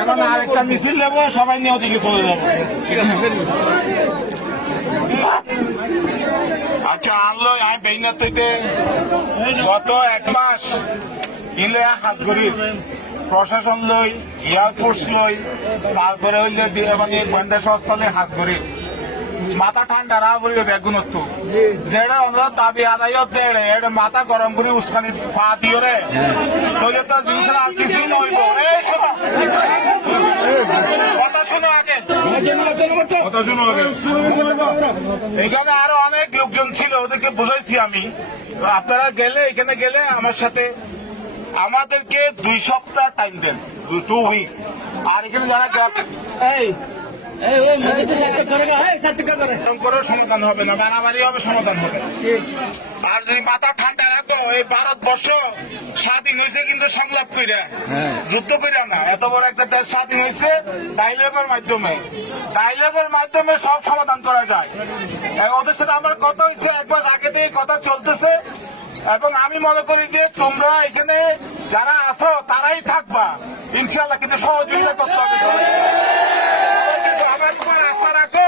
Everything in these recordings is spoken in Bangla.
এখন আরেকটা মিছিল নেবো, সবাই নিয়ে ওদিকে চলে যাবো। আচ্ছা, আনলো আমি বেইনার থেকে গত 1 মাস ইলে হাত করি প্রশাসন লই, এয়ারফোর্স লই, তারপরে হইলে মানে গোয়েন্দা সংস্থলে হাত করি মাথা ঠান্ডা না বলবে বেগুনত্ব যেটা অনুরোধ দাবি আদায় দেড়ে এটা মাথা গরম করে উস্কানি ফা দিও রে তাহলে তো জিনিসের আর কিছুই নইব। কথা শুনো আগে, কথা শুনো আগে। এখানে আরো অনেক লোকজন ছিল, ওদেরকে বুঝাইছি আমি। আপনারা গেলে, এখানে গেলে আমার সাথে আমাদেরকে 2 সপ্তাহ টাইম দেন, 2 উইকস। আর এখানে যারা সমাধান হবে না, বাড়াবাড়ি হবে, সমাধান হবে। আর যদি মাথা ঠান্ডা রাখো, এই ভারতবর্ষ স্বাধীন হয়েছে কিন্তু সংলাপ কইরা, যুদ্ধ কইরা না। এত বড় একটা দেশ স্বাধীন হয়েছে ডাইলগের মাধ্যমে। ডাইলগের মাধ্যমে সব সমাধান করা যায়। ওদের সাথে আমার কথা হয়েছে 1 মাস আগে থেকে, কথা চলতেছে। এবং আমি মনে করি যে তোমরা এখানে যারা আছো তারাই থাকবা ইনশাল্লাহ, কিন্তু সহযোগিতা করতে হবে। তোমার আশা রাখো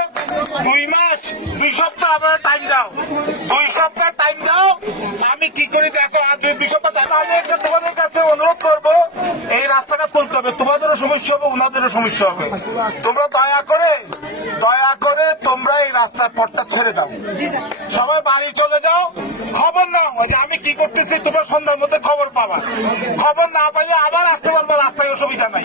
2 মাস 2 সপ্তাহ আমার টাইম দাও, 2 সপ্তাহ টাইম দাও। আমি কি করি দেখো, আজ 2 সপ্তাহ টাইম। আমি একটা তোমাদের কাছে অনুরোধ করবো, এই রাস্তাটা খুলতে হবে। তোমাদেরও সমস্যা হবে, ওনাদেরও সমস্যা হবে। তোমরা দয়া করে তোমরা এই রাস্তার পথটা ছেড়ে দাও, সবাই বাড়ি চলে যাও। খবর নাও যে আমি কি করতেছি, তোমরা সন্ধ্যার মধ্যে খবর পাবা। খবর না পাইলে আবার আসতে পারবো, রাস্তায় অসুবিধা নাই।